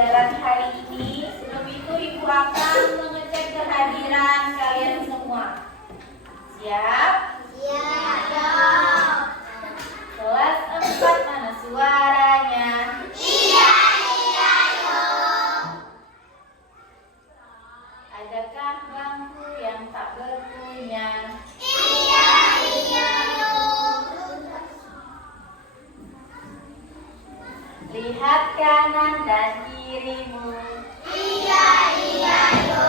pembelajaran hari ini. Sebelum itu Ibu akan mengecek kehadiran kalian semua. Siap? Siap. Kelas 4 mana suaranya? Iya, yo. Adakah bangku yang tak berpunya? Iya, yo. Lihat kanan dan kirimu. Iya, yo.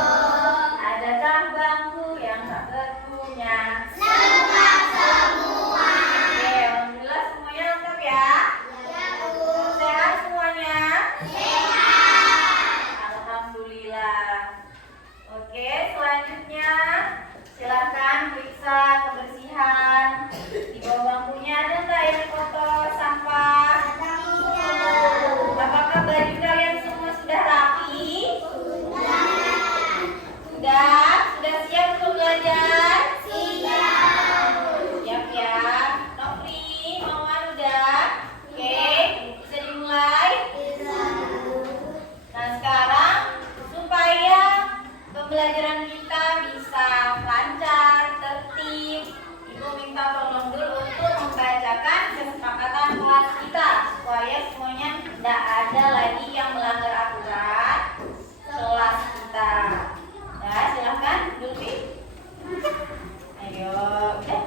Adakah bangku yang tak berpunya? Lengkap semua. Oke, alhamdulillah semuanya lengkap ya. Ya, Bu. Sehat semuanya? Sehat. Alhamdulillah. Oke, selanjutnya silakan periksa kebersihan. Di bawah bangkunya ada nggak yang kotor, sampah? Apakah baju kalian semua sudah rapi? Sudah siap untuk belajar? Siap ya. Nofri, Mawan udah? Oke, bisa dimulai? Nah, sekarang supaya pembelajaran kita bisa lancar, tertib, Ibu minta tolong dulu untuk membacakan kesepakatan kelas kita supaya semuanya tidak ada lagi yang melanggar aturan kelas kita. Ya, silahkan Lutfi. Ayo, udah.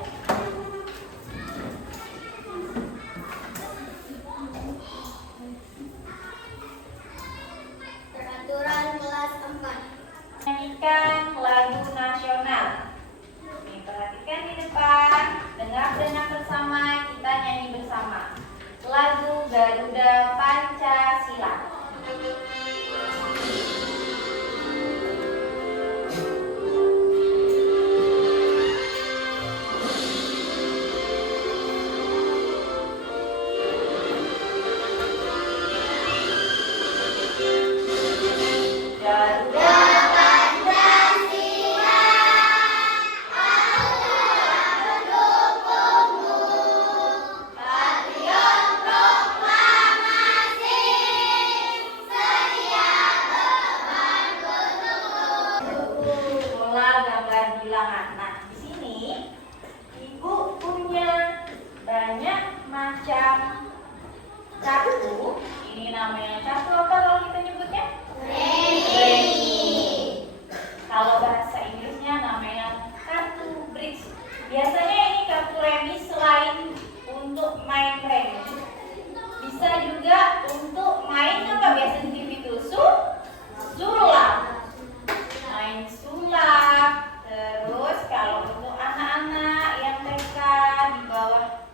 Peraturan kelas 4. Nyanyikan lagu nasional. Nih, perhatikan di depan, dengar bersama, kita nyanyi bersama. Lagu Garuda Pancasila. Garuda Pancasila, pendukungmu. Patriot proklamasi, sedia berbantu. pola gambar bilangan. Nah, di sini Ibu punya banyak macam kartu. Ini namanya kartu apa kalau kita nyebutnya? Remi. Kalau bahasa Inggrisnya namanya kartu bridge. Biasanya ini kartu remi selain untuk main remi, bisa juga untuk main apa biasa di TV itu sulap. Main sulap. Terus kalau untuk anak-anak yang TK di bawah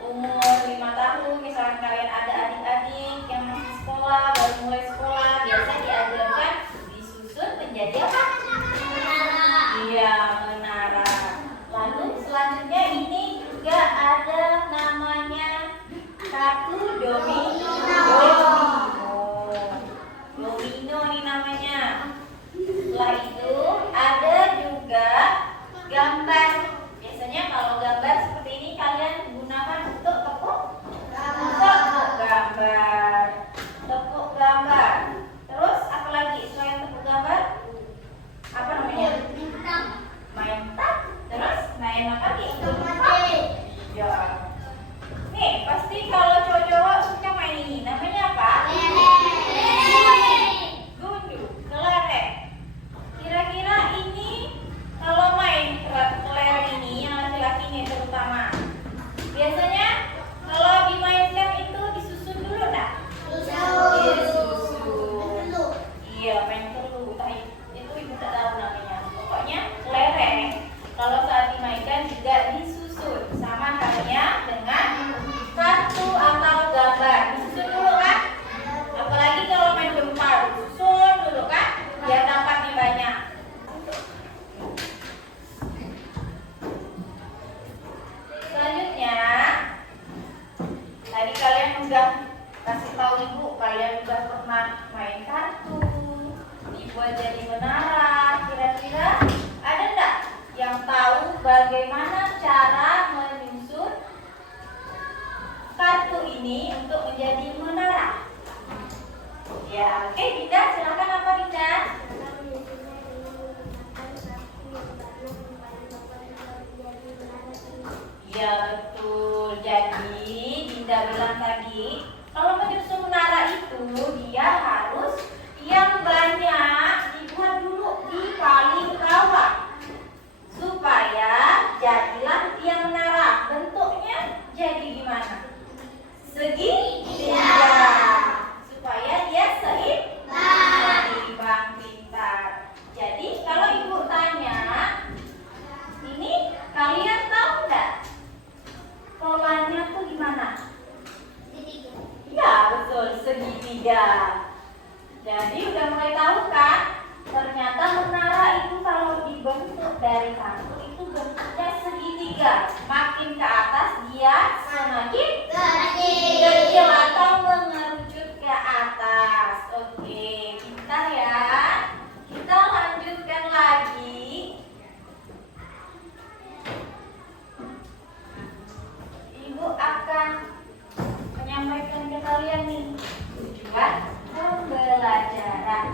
umur 5 tahun, misalkan kalian ada adik-adik yang masih sekolah, baru mulai sekolah, biasa diajarkan disusun menjadi apa? Iya, menara. Lalu selanjutnya ini juga ada namanya kartu domino. Domino nih namanya. Setelah itu ada juga gambar. Biasanya kalau gambar seperti ini kalian gunakan untuk tepuk gambar. Tepuk gambar. Terus apa lagi selain tepuk gambar? Apa namanya? Main tak. Terus main apa lagi? Ya. Nih, pasti kalau cowok-cowok suka main ini. Namanya apa? Gundu, kelereng. Kira-kira ini kalau main kelereng ini, yang laki-laki ini terutama, biasanya kalau dimainkan itu disusun dulu enggak? Disusun. Iya, main kerlu. Itu Ibu tak tahu namanya. Pokoknya kelereng. Kalau saat dimainkan juga disusun. Sama halnya dengan kartu atau gambar. Disusun dulu kan? Apalagi kalau main gempar, disusun dulu kan? Biar dampaknya banyak. Selanjutnya, tadi kalian udah kasih tahu Ibu, kalian udah pernah main kartu, dibuat jadi menara. Kira-kira ada enggak yang tahu bagaimana cara menyusun kartu ini untuk menjadi menara? Ya, oke Dinda, silakan apa Dinda? Ya betul. Jadi Dinda bilang tadi kalau menyusun menara itu dia harus yang banyak dibuat dulu di paling bawah supaya jadilah tiang menara. Bentuknya jadi gimana? Segitiga supaya dia seimbang pintar. Jadi kalau ibu tanya, ini kalian tahu nggak polanya tuh gimana? Ya betul, segitiga. Jadi udah mulai tahu kan? Ternyata menara itu kalau dibentuk dari satu itu bentuknya segitiga. Makin ke atas dia semakin kecil atau mengerucut ke atas. Oke, pintar ya. Kita lanjutkan lagi. Ibu akan menyampaikan ke kalian nih tujuan pembelajaran.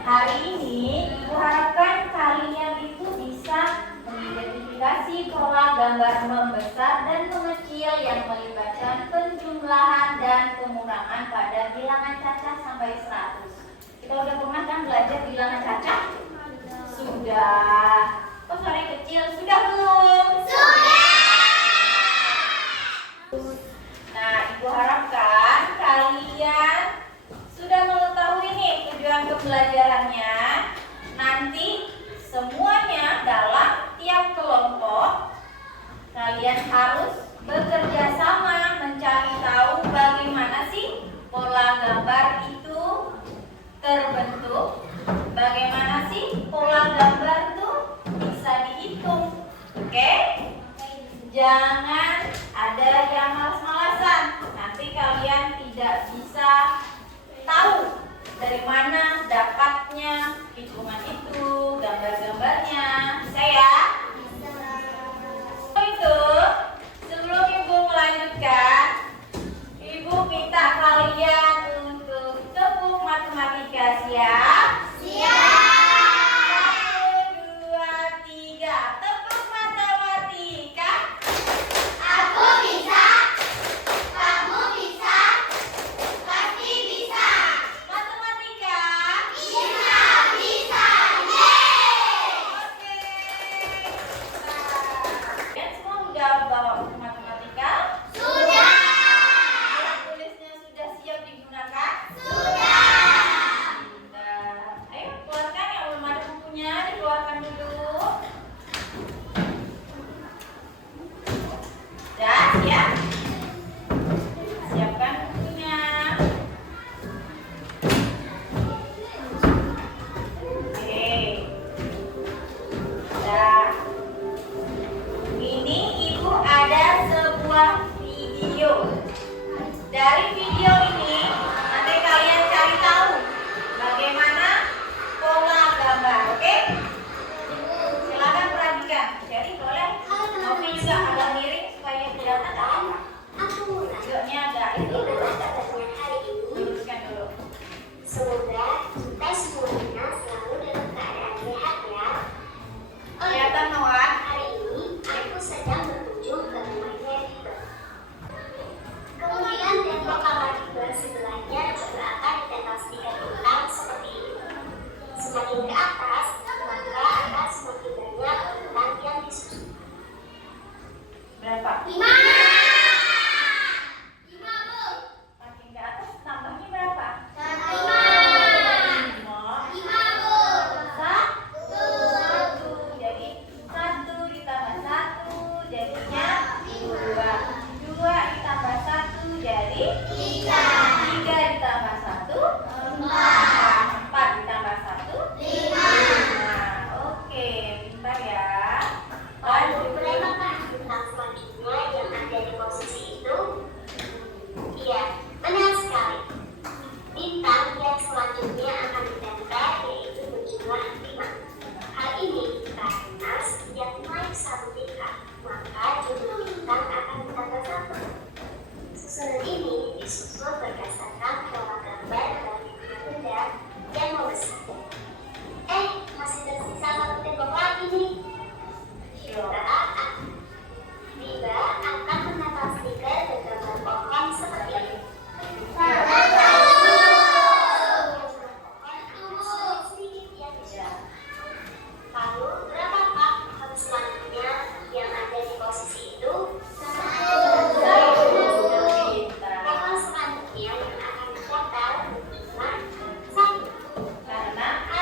Hari ini Ibu harapkan kalian itu bisa mengidentifikasi pola gambar membesar dan mengecil yang melibatkan penjumlahan dan pengurangan pada bilangan cacah sampai 100. Kita udah pernah kan belajar bilangan cacah? Sudah. Oh, sorry, kecil sudah belum? Nah, Ibu harapkan kalian sudah mengetahui nih tujuan pembelajarannya. Nanti semuanya dalam tiap kelompok kalian harus bekerja sama mencari tahu bagaimana sih pola gambar itu terbentuk, bagaimana sih pola gambar itu bisa dihitung. Oke? Jangan ada yang malas-malasan. Nanti kalian tidak bisa tahu dari mana dapatnya hitungan itu, gambar-gambarnya. Bisa ya? Itu sebelum Ibu melanjutkan, Ibu minta kalian untuk tepuk matematika. Siap? Siap. 1, 2, 3. Tepuk matematika. Aku bisa, kamu bisa, pasti bisa. Matematika. Bisa, yeay! Oke.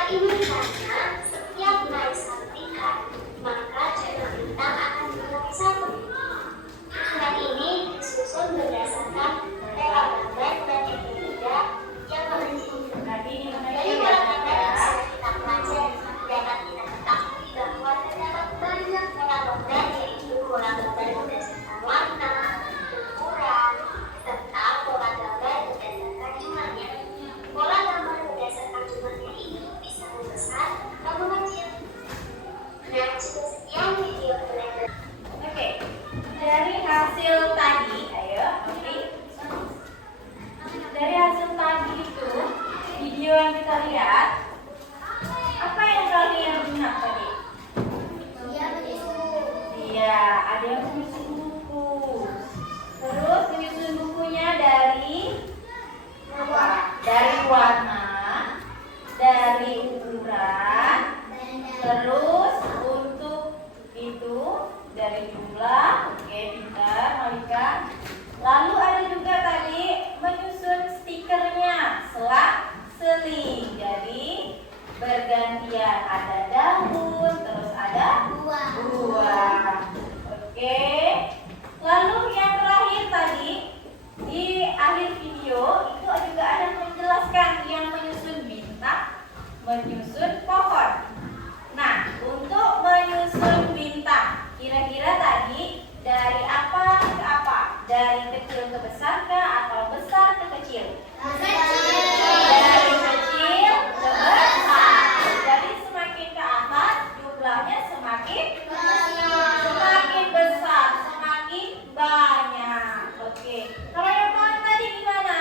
ini karena setiap naik satu tingkat, maka jumlah bintang akan berlebih satu. Dan ini disusun berdasarkan pola gambar dan metode yang menunjukkan. Nanti ini Dari pola gambar yang sudah kita pelajari, dapat kita ketahui bahwa terdapat banyak pola gambar, yaitu pola gambar berdasarkan warna, ukuran, serta pola gambar berdasarkan jumlahnya. Pola gambar berdasarkan jumlahnya ini bisa membesar atau mengecil. Nah, cukup sekian video belajar. Oke, dari hasil tadi, ayo, oke. Dari hasil tadi itu, video yang kita lihat, apa yang kalian ingat tadi? Iya, begitu. Iya, ada yang menyusun buku. Terus menyusun bukunya dari apa? Dari warna, dari ukuran, terus untuk itu dari jumlah. Oke, pintar Malika. Lalu ada juga tadi menyusun stikernya, selang-seling. Jadi bergantian, ada daun, terus ada buah. Oke. Lalu yang terakhir tadi di akhir video itu juga ada menjelaskan yang menyusun bintang, menyusun pohon. Nah, untuk menyusun bintang, kira-kira tadi dari apa ke apa? Dari kecil ke besar kah atau besar ke kecil? Dari kecil ke besar. Jadi semakin ke atas jumlahnya semakin besar, semakin banyak. Oke. Kalau yang paling tadi gimana?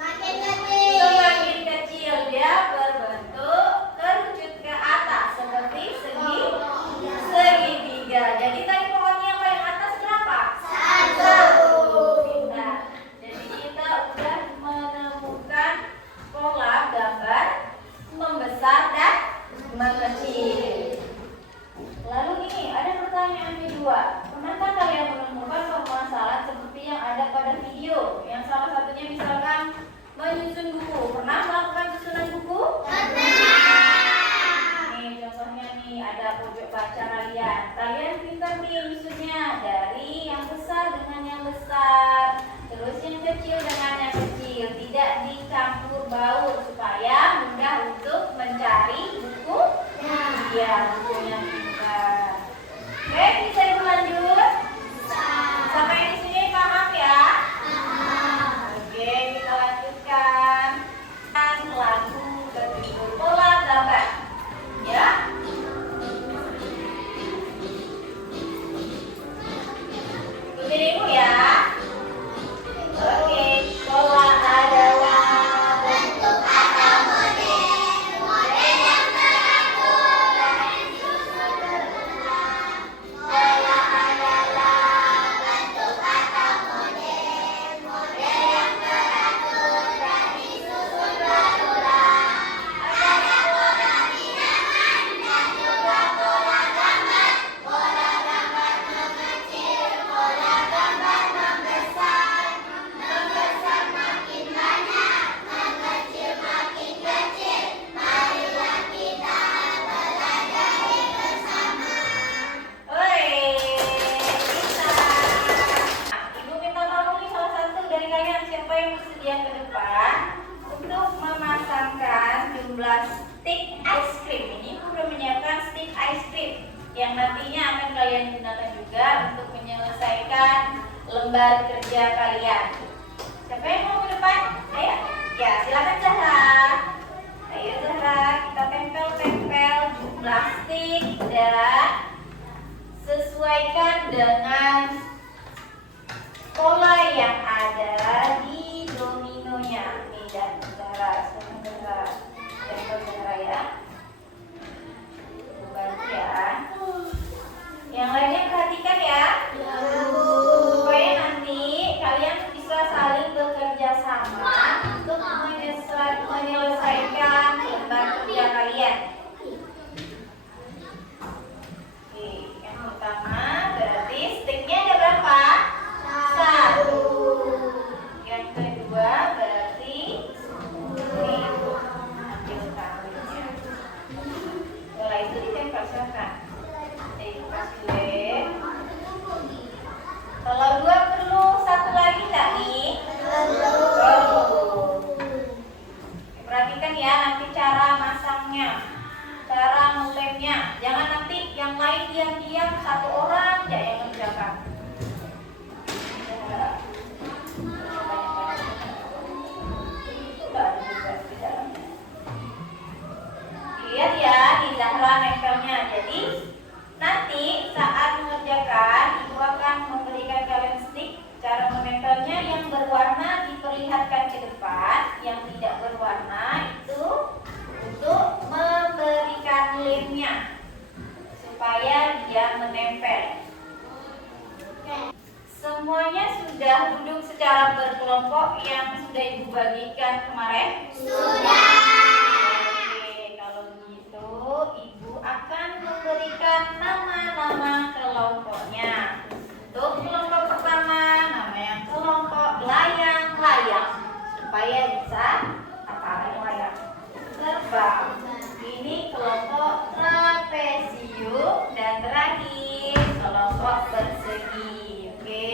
Semakin kecil dia berbentuk kerucut ke atas seperti segitiga. Jadi tadi pohonnya yang paling atas berapa? Satu. Pintar. Jadi kita udah menemukan pola gambar membesar dan mengecil. Lalu ini ada pertanyaan kedua. Pernahkah kalian menemukan permasalahan seperti yang ada pada video? Yang salah satunya misalkan menyusun buku. Pernah melakukan susunan buku? Nih contohnya nih ada pojok baca kalian. Kalian pintar nih nyusunnya dari yang besar dengan yang besar, terus yang kecil dengan yang kecil, tidak dicampur baur supaya mudah untuk mencari buku. Iya, bukunya pintar. Oke, bisa ibu lanjut? Sampai di sini paham ya? Oke, kita lanjutkan. Lagu berjudul pola gambar. Ya. Ikutin ibu ya. Oke, pola adalah Bentuk atau model yang teratur dan disusun berulang. Pola adalah bentuk atau model yang teratur dan disusun berulang. Ada pola bilangan dan juga pola gambar. Pola gambar mengecil, pola gambar membesar. Membesar makin banyak, mengecil makin kecil. Marilah kita pelajari bersama. Oi, bisa. Ibu minta tolong nih salah satu dari kalian siapa yang bersedia ke depan untuk memasangkan jumlah stick ice cream. Ini Ibu sudah menyiapkan stick ice cream yang nantinya akan kalian gunakan juga untuk menyelesaikan lembar kerja kalian. Siapa yang mau ke depan? Ayo. Ya, silakan Zahra. Ayo Zahra, kita tempel-tempel jumlah stick dan sesuaikan dengan pola yang ada di dominonya. Nih dan Zahra, tempel Zahra ya. Bantu ya. Yang lainnya perhatikan ya. Supaya nanti kalian bisa saling bekerja sama untuk menyelesaikan lembar kerja kalian. Oke, yang pertama berarti sticknya ada berapa? Satu. Yang kedua berarti Perhatikan ya nanti cara masangnya, cara ngelemnya. Jangan nanti yang lain diam-diam satu orang aja yang mengerjakan. Lihat ya di Zahra nempelnya. Jadi nanti saat mengerjakan ibu akan memberikan kalian stick. Cara menempelnya yang berwarna diperlihatkan ke depan, yang tidak berwarna itu untuk memberikan lemnya supaya dia menempel. Semuanya sudah duduk secara berkelompok yang sudah ibu bagikan kemarin? Sudah. Oke, kalau begitu ibu akan memberikan nama-nama kelompoknya. Untuk kelompok pertama namanya kelompok layang-layang, supaya bisa apa layang terbang. Ini kelompok trapesium dan terakhir kelompok persegi. Oke.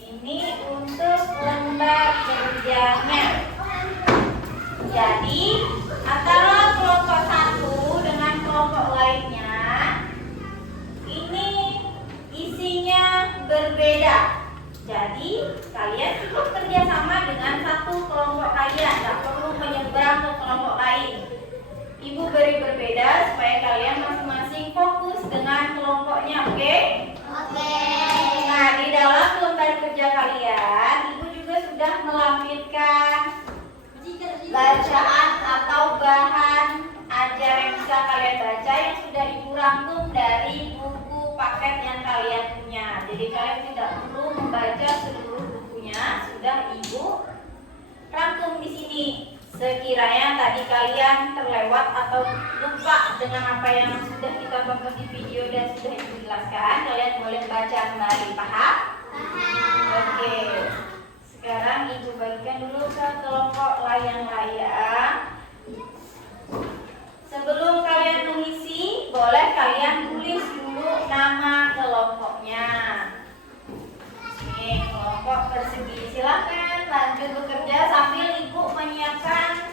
Ini untuk lembar kerjanya. Jadi antara kelompok satu dengan kelompok lainnya ini isinya berbeda. Jadi kalian cukup kerjasama dengan satu kelompok kalian, tidak perlu menyeberang ke kelompok lain. Ibu beri berbeda supaya kalian masing-masing fokus dengan kelompoknya, oke? Oke. Nah, di dalam lembar kerja kalian, ibu juga sudah melampirkan bacaan atau bahan ajar yang bisa kalian baca yang sudah ibu rangkum dari buku paket yang kalian punya. Jadi kalian tidak perlu membaca seluruh bukunya, sudah ibu rangkum di sini. Sekiranya tadi kalian terlewat atau lupa dengan apa yang sudah kita bahas di video dan sudah ibu jelaskan, kalian boleh baca kembali. Paham? Oke. Sekarang ibu bagikan dulu ke kelompok layang-layang. Sebelum kalian mengisi, boleh kalian tulis dulu nama kelompoknya. Ini kelompok persegi. Silakan lanjut bekerja sambil ibu menyiapkan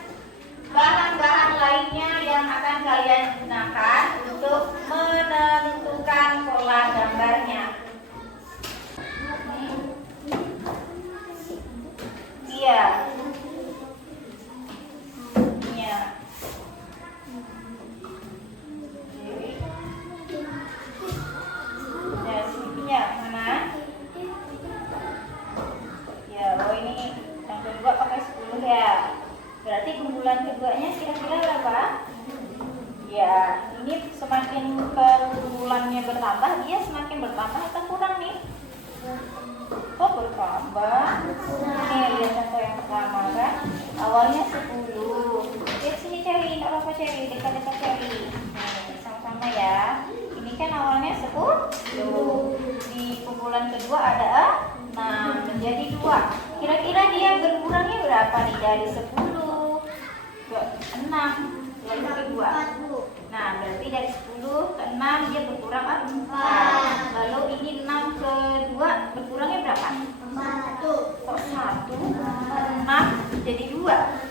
bahan-bahan lainnya yang akan kalian gunakan untuk menentukan pola gambarnya. Iya. Iya. Ya, sininya mana? Ya, oh ini yang kedua pakai 10 ya. Berarti kumpulan keduanya kira-kira berapa? Ya, ini semakin kumpulannya bertambah, dia semakin bertambah atau kurang nih? Oh, bertambah. Nih, lihat contoh yang pertama kan. Awalnya 10. Sini cari, tidak apa-apa cari, dekat-dekat cari. Nih, sama-sama ya. Ini kan awalnya 10. Di kumpulan kedua ada 6, menjadi 2. Kira-kira dia berkurangnya berapa nih dari 10 ke 6? Lalu ke 2. Nah, berarti dari 10 ke 6 dia berkurang 4. Lalu ini 6 ke 2 berkurangnya berapa? 1. Kok 1? 6 jadi 2.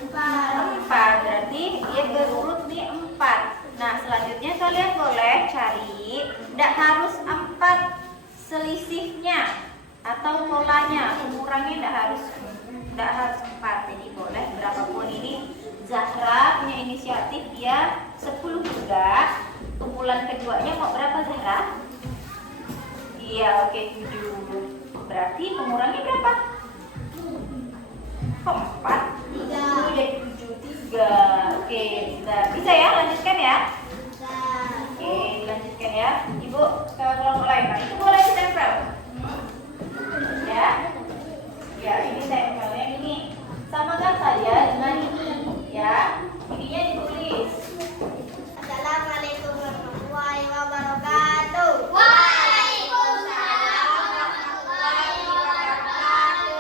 4. Berarti dia berurut di 4. Nah, selanjutnya kalian boleh cari, tidak harus 4 selisihnya atau polanya, pengurangnya tidak harus 4. Jadi boleh berapapun ini. Zahra punya inisiatif, dia 10 juga. Kumpulan keduanya mau berapa Zahra? Iya, oke 7. Berarti pengurangnya berapa? Kok 4? 3 jadi 7, 3. Oke, bisa ya, lanjutkan ya. Oke, dilanjutkan ya. Ibu ke kelompok lain. Nah, itu boleh ditempel. Ya. Ya, ini tempelnya ini. Samakan saja dengan ini ya. Ininya ditulis. Assalamualaikum warahmatullahi wabarakatuh. Waalaikumsalam warahmatullahi wabarakatuh.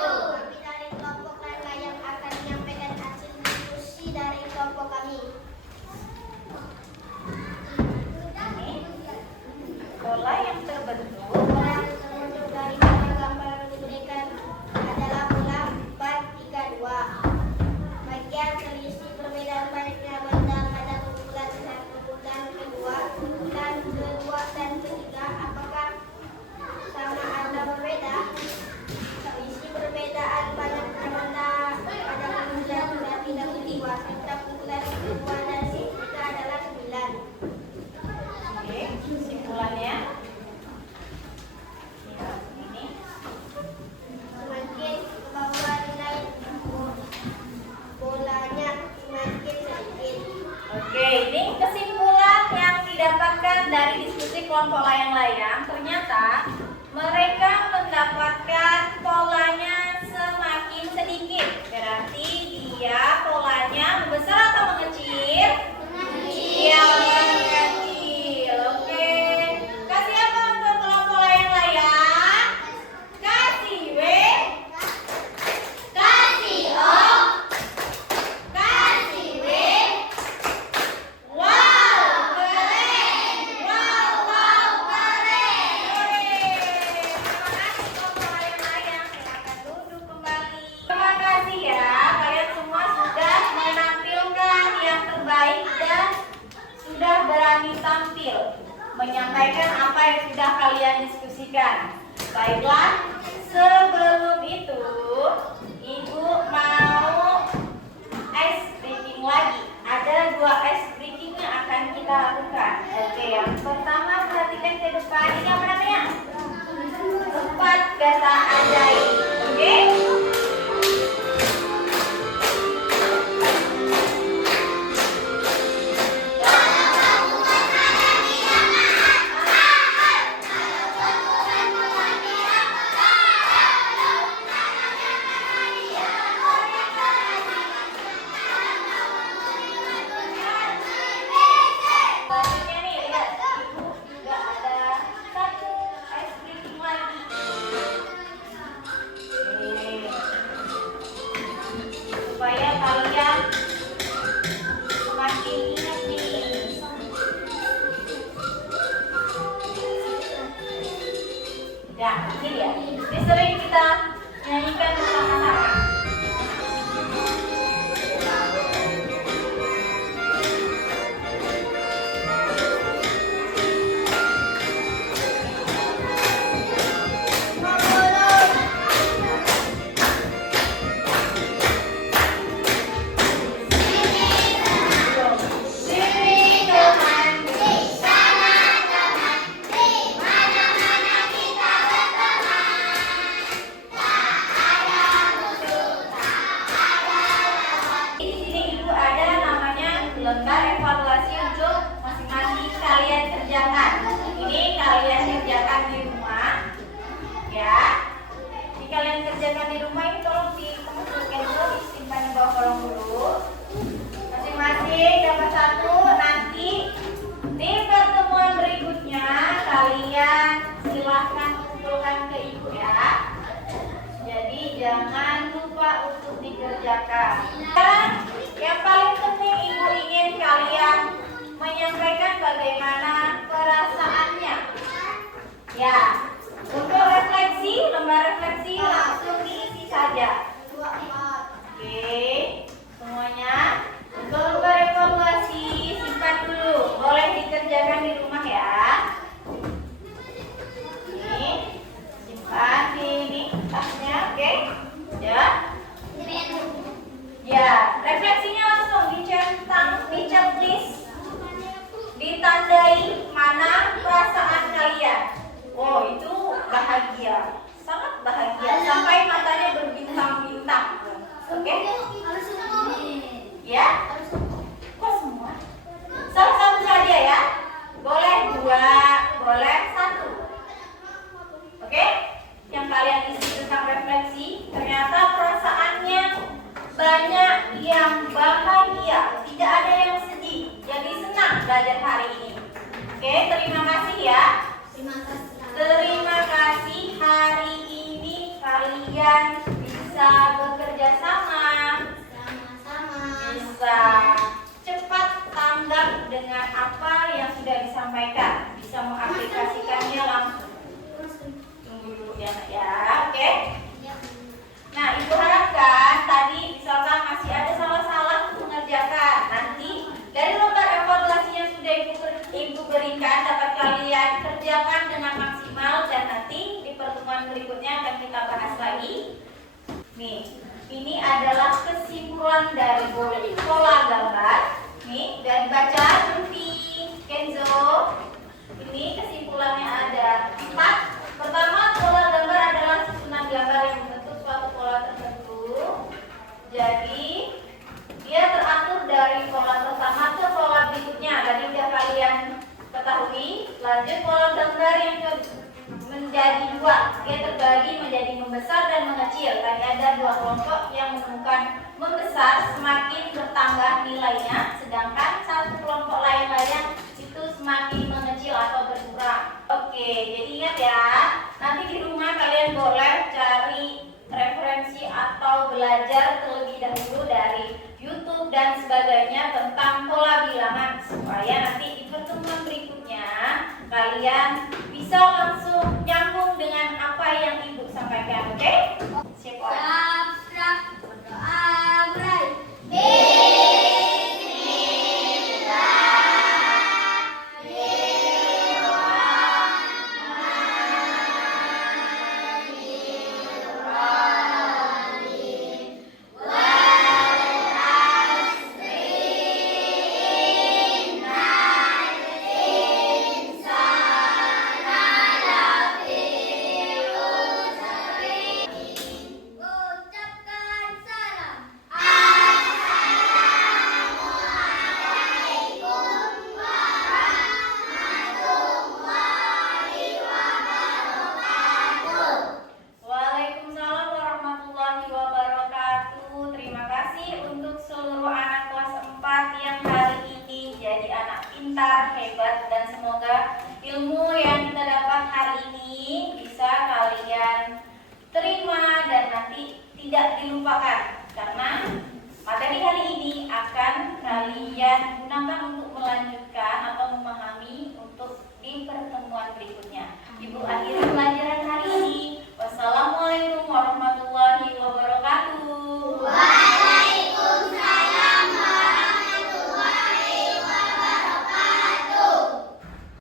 kelompok layang-layang, ternyata mereka mendapatkan polanya semakin sedikit. Berarti dia polanya membesar atau mengecil? Mengecil. Mengecil. Oke. Kasih apa untuk kelompok layang-layang? Kasih W. Kasih O. Kasih W. Wow, keren. Wow, keren. Terima kasih kelompok layang-layang. Silakan duduk kembali. Terima kasih ya, kalian semua sudah menampilkan yang terbaik dan sudah berani tampil menyampaikan apa yang sudah kalian diskusikan. Baiklah, sebelum itu Ibu mau ice breaking lagi. Ada 2 ice breaking yang akan kita lakukan. Oke, yang pertama perhatikan ke depan. Ini apa namanya? 4 kata ajaib. Oke? Selanjutnya nih, lihat. Ibu juga ada 1 ice breaking lagi. Nih. Supaya kalian semakin ingat nih. Nah, ini dia. Ini sering kita nyanyikan bersama-sama. Sini teman, sana teman, di mana-mana kita berteman. Tak ada musuh, tak ada lawan. Di sini Ibu ada namanya lembar evaluasi untuk masing-masing kalian kerjakan. Ini kalian kerjakan di rumah, ya. Jika kalian kerjakan di rumah ini tolong dikemaskan dulu, disimpan di bawah kolong dulu. Masing-masing dapat 1. Nanti di pertemuan berikutnya kalian silahkan kumpulkan ke Ibu ya. Jadi jangan lupa untuk dikerjakan. Sekarang yang paling penting Ibu ingin kalian menyampaikan bagaimana perasaannya. Ya, untuk refleksi, lembar refleksi langsung diisi saja. Oke, semuanya. Untuk lembar evaluasi simpan dulu, boleh dikerjakan di rumah ya. Ini simpan di tasnya, oke? Ya. Ya, refleksinya langsung dicentang di checklist, ditandai mana perasaan kalian. Oh, itu bahagia, sangat bahagia sampai matanya berbintang-bintang. Oke? Ya? Kok semua? Salah satu saja ya. Boleh 2, boleh 1. Oke? Yang kalian isi tentang refleksi, ternyata perasaannya banyak yang bahagia, tidak ada yang sedih. Jadi senang belajar hari ini. Oke, terima kasih ya. Terima kasih, hari ini kalian bisa bekerja sama. Bisa cepat tanggap dengan apa yang sudah disampaikan, bisa mengaplikasikannya langsung. Tunggu dulu ya Nak ya, oke? Nah, Ibu harapkan tadi misalkan masih ada salah-salah untuk mengerjakan. Nanti dari lembar evaluasi yang sudah Ibu berikan dapat kalian kerjakan dengan maksimal dan nanti di pertemuan berikutnya akan kita bahas lagi. Nih, ini adalah kesimpulan dari pola gambar. Nih, dari baca Jumpi, Kenzo. Ini kesimpulannya ada 4. Pertama, pola gambar adalah susunan gambar yang membentuk suatu pola tertentu. Jadi, dia teratur dari pola pertama ke pola berikutnya. Tadi sudah kalian ketahui. Lanjut pola dua. Dia terbagi menjadi membesar dan mengecil. Tadi ada dua kelompok yang menemukan membesar semakin bertambah nilainya, sedangkan satu kelompok lain itu semakin mengecil atau berkurang. Oke, jadi ingat ya, nanti di rumah kalian boleh cari referensi atau belajar terlebih dahulu dari YouTube dan sebagainya tentang pola bilangan, supaya nanti di pertemuan berikutnya kalian bisa langsung nyambung dengan apa yang Ibu sampaikan. Oke? Siapa? Waalaikumsalam warahmatullahi wabarakatuh. Terima kasih untuk seluruh anak kelas 4 yang hari ini jadi anak pintar, hebat, dan semoga ilmu yang kita dapat hari ini bisa kalian terima dan nanti tidak dilupakan, karena materi hari ini akan kalian gunakan untuk